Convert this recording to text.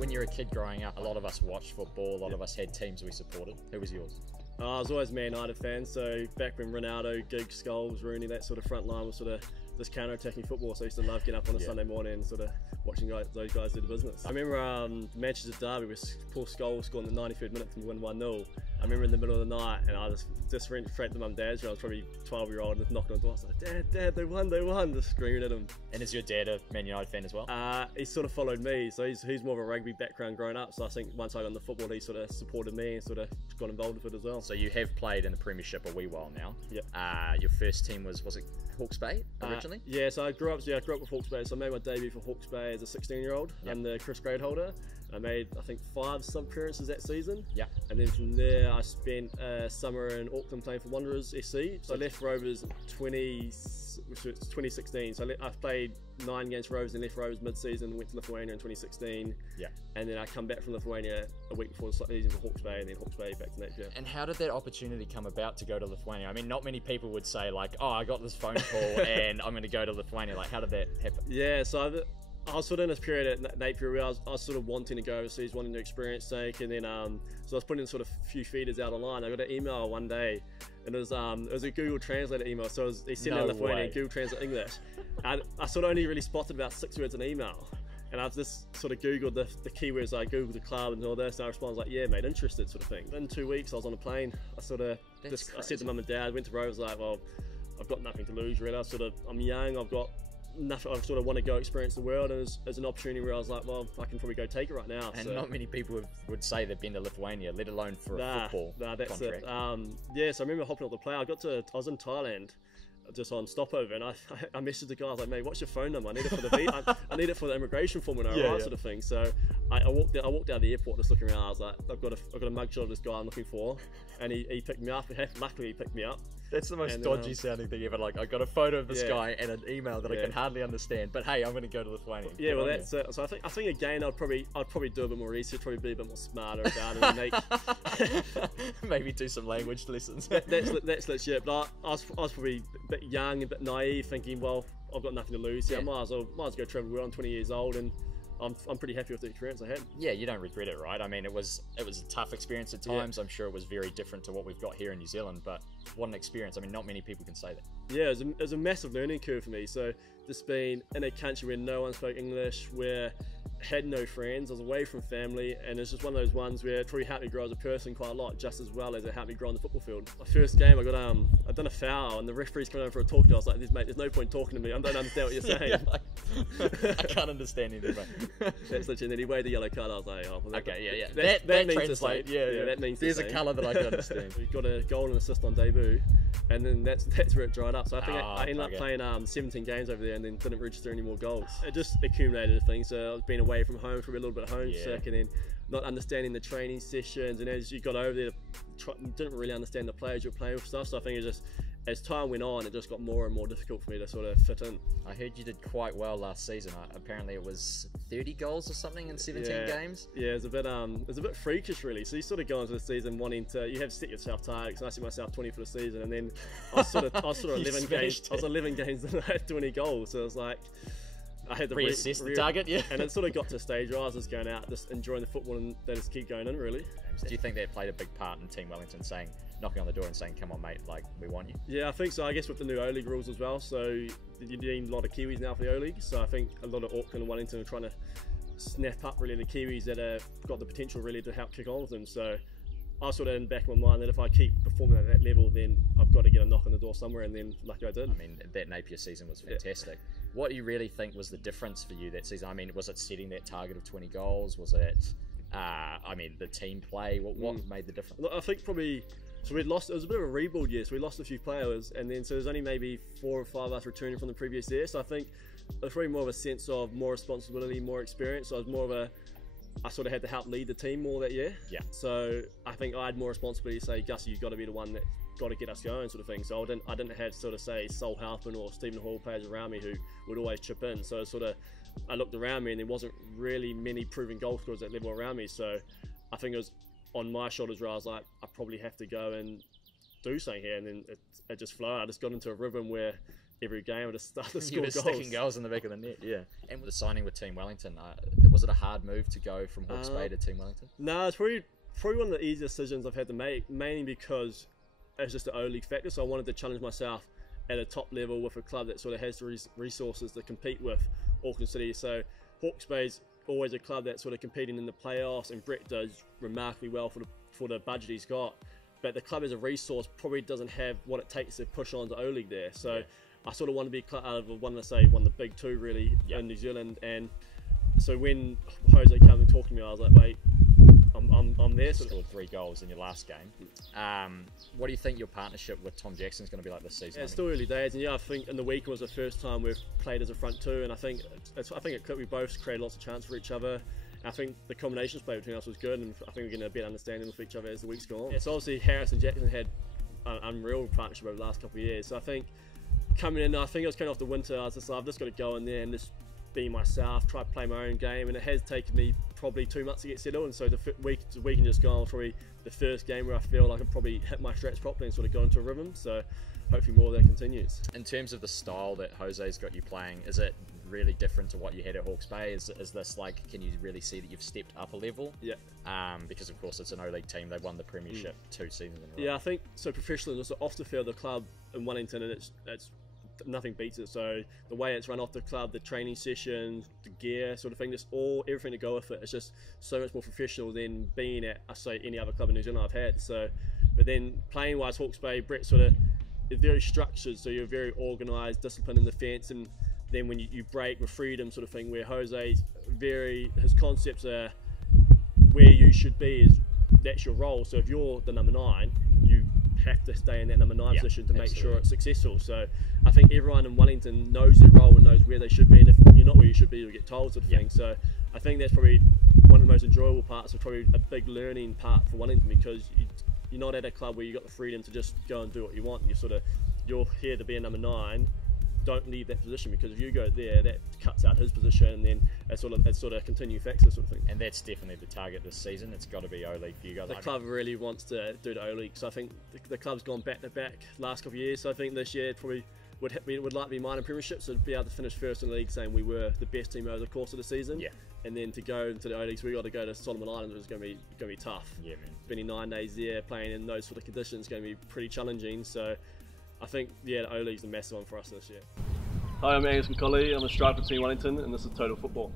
when you're a kid growing up, a lot of us watched football, a lot of us had teams we supported. Who was yours? I was always a Man United fan, so back when Ronaldo, Giggs, Scholes, Rooney, that sort of front line was sort of just counter-attacking football, so I used to love getting up on a Sunday morning and sort of watching those guys do the business. I remember Manchester Derby with Paul Scholes scoring the 93rd minute to win 1-0. I remember in the middle of the night, and I just went straight to mum and dad's room. I was probably 12-year-old and just knocking on the door. I was like, Dad, they won, just screaming at him. And is your dad a Man United fan as well? He sort of followed me, so he's more of a rugby background growing up, so I think once I got into football, he sort of supported me and sort of got involved with it as well. So you have played in the Premiership a wee while now. Yep. Your first team was it Hawke's Bay originally? Yeah, so I grew up with Hawke's Bay, so I made my debut for Hawke's Bay as a 16-year-old. Yep. I'm the Chris grade holder. I made, I think, 5 sub appearances that season. Yeah. And then from there, I spent a summer in Auckland playing for Wanderers SC. So I left Rovers 2016. So I played 9 games for Rovers and left Rovers mid-season, went to Lithuania in 2016. Yeah. And then I come back from Lithuania a week before the season for Hawke's Bay, and then Hawke's Bay back to Napier. And how did that opportunity come about to go to Lithuania? I mean, not many people would say like, oh, I got this phone call and I'm going to go to Lithuania. Like, how did that happen? Yeah, so I was sort of in this period at Napier where I was sort of wanting to go overseas, wanting to experience sake, and then so I was putting sort of a few feeders out online. I got an email one day, and it was a Google Translator email. So they sent out Lithuanian, Google Translate English. And I sort of only really spotted about 6 words in email. And I've just sort of Googled the keywords, I Googled the club and all this, and I responded like, yeah, mate, interested sort of thing. In 2 weeks, I was on a plane. I said to mum and dad, went to Rose, like, well, I've got nothing to lose really. I'm young, I've got nothing, I sort of want to go experience the world, and as an opportunity where I was like, well, I can probably go take it right now. And not many people would say they've been to Lithuania, let alone for a football that's contract. It. Yeah, so I remember hopping off the plane. I was in Thailand, just on stopover, and I messaged the guy. I was like, mate, what's your phone number? I need it for the I need it for the immigration form when I arrive, sort of thing. So I walked out of the airport, just looking around. I was like, I've got a mugshot of this guy I'm looking for, and he picked me up. Luckily, he picked me up. That's the most dodgy sounding thing ever. Like, I got a photo of this guy and an email that I can hardly understand. But hey, I'm going to go to Lithuania. Yeah, well, that's it. So I think again, I'd probably do a bit more research, probably be a bit more smarter about it, and maybe do some language lessons. That's legit. But I was probably a bit young, a bit naive, thinking, well, I've got nothing to lose. Yeah, I might as well go travel the world. I'm 20 years old, and I'm pretty happy with the experience I had. Yeah, you don't regret it, right? I mean, it was a tough experience at times. I'm sure it was very different to what we've got here in New Zealand, but what an experience. I mean, not many people can say that. Yeah, it was a massive learning curve for me. So just being in a country where no one spoke English, where I had no friends, I was away from family, and it's just one of those ones where it probably helped me grow as a person quite a lot, just as well as it helped me grow on the football field. My first game, I'd done a foul, and the referee's coming over for a talk to me. I was like, mate, there's no point talking to me. I don't understand what you're saying. I can't understand anything, mate. That's legit. And then he waved the yellow card. I was like, oh, okay, yeah. That means translates. Yeah, that means there's a colour that I can understand. We got a goal and assist on debut, and then that's where it dried up. So I think I ended up playing 17 games over there, and then didn't register any more goals. It just accumulated things. So I was being away from home for a little bit homesick, and then not understanding the training sessions, and as you got over there, didn't really understand the players you were playing with stuff. So I think it just, as time went on, it just got more and more difficult for me to sort of fit in. I heard you did quite well last season. Apparently it was 30 goals or something in 17 games. Yeah, it was a bit freakish really. So you sort of go into the season wanting to, you have set yourself targets, and I set myself 20 for the season, and then I was sort of 11 games. I was 11 games and I had 20 goals. So it was like, I had to reassess the target, and it sort of got to a stage where I was just going out, just enjoying the football, and they just keep going in really. Do you think that played a big part in Team Wellington knocking on the door and saying, come on mate, like, we want you? Yeah, I think so. I guess with the new O-League rules as well, so you're getting a lot of Kiwis now for the O-League, so I think a lot of Auckland and Wellington are trying to snap up really the Kiwis that have got the potential really to help kick on with them. So I was sort of in the back of my mind that if I keep performing at that level, then I've got to get a knock on the door somewhere, and then lucky I did. I mean, that Napier season was fantastic. What do you really think was the difference for you that season? I mean, was it setting that target of 20 goals? Was it, I mean, the team play? What made the difference? I think probably, so we'd lost, it was a bit of a rebuild year, so we lost a few players, and then so there's only maybe 4 or 5 of us returning from the previous year, so I think it was probably more of a sense of more responsibility, more experience. So I was more of I sort of had to help lead the team more that year. Yeah. So I think I had more responsibility to say, Gussie, you've got to be the one that got to get us going, sort of thing. So I didn't have sort of say Sol Halpin or Stephen Hall players around me who would always chip in. So sort of I looked around me and there wasn't really many proven goal scorers at level around me. So I think it was on my shoulders where I was like, I probably have to go and do something here, and then it just flowed. I just got into a rhythm where every game I just started to score goals. Sticking goals in the back of the net, yeah. And with the signing with Team Wellington, Was it a hard move to go from Hawke's Bay to Team Wellington? No, it's probably one of the easiest decisions I've had to make, mainly because it's just the O-League factor. So I wanted to challenge myself at a top level with a club that sort of has the resources to compete with Auckland City. So Hawke's Bay's always a club that's sort of competing in the playoffs, and Brett does remarkably well for the budget he's got. But the club as a resource probably doesn't have what it takes to push on to O-League there. So I sort of want to be out of one of the big two really in New Zealand. And so when Jose came and talked to me, I was like, mate, I'm there. Scored 3 goals in your last game. What do you think your partnership with Tom Jackson is going to be like this season? Yeah, it's still early days, and I think in the weekend was the first time we've played as a front two, and I think it could. We both created lots of chances for each other. I think the combinations play between us was good, and I think we're getting a better understanding with each other as the weeks go on. Yeah, so obviously Harris and Jackson had an unreal partnership over the last couple of years. So I think coming in, I think it was coming off the winter, I was just like, I've just got to go in there and just be myself, try to play my own game, and it has taken me probably 2 months to get settled. And so the weekend just gone, probably the first game where I feel like I probably hit my strats properly and sort of go into a rhythm. So hopefully more of that continues. In terms of the style that Jose's got you playing, is it really different to what you had at Hawke's Bay? Is this like, can you really see that you've stepped up a level? Yeah. Because of course it's an O-League team, they've won the premiership 2 seasons in a row. Yeah, I think so. Professionally, so off the field, the club in Wellington, and it's nothing beats it. So the way it's run off the club, the training sessions, the gear sort of thing, just everything to go with it. It's just so much more professional than being at, I say, any other club in New Zealand I've had. So, but then playing wise, Hawke's Bay, Brett sort of is very structured. So you're very organised, disciplined in defence, and then when you break with freedom sort of thing, where Jose's his concepts are where you should be, that's your role. So if you're the number 9, you have to stay in that number 9 position to make sure it's successful. So I think everyone in Wellington knows their role and knows where they should be, and if you're not where you should be, you'll get told sort of thing. So I think that's probably one of the most enjoyable parts, of probably a big learning part for Wellington, because you're not at a club where you got the freedom to just go and do what you want. You're here to be a number 9. Don't leave that position, because if you go there, that cuts out his position, and then it's sort of a continuing factor sort of thing. And that's definitely the target this season. It's got to be O-League for you guys. The club really wants to do the O-League, so I think the club's gone back to back last couple of years. So I think this year probably would like to be minor premiership, so to be able to finish first in the league, saying we were the best team over the course of the season. Yeah. And then to go into the O-League, so we got to go to Solomon Islands, which is going to be tough. Yeah, man. Spending 9 days there, playing in those sort of conditions, is going to be pretty challenging. So I think the O-League's a massive one for us this year. Hi, I'm Angus Kilkolly. I'm a striker for Team Wellington, and this is Total Football.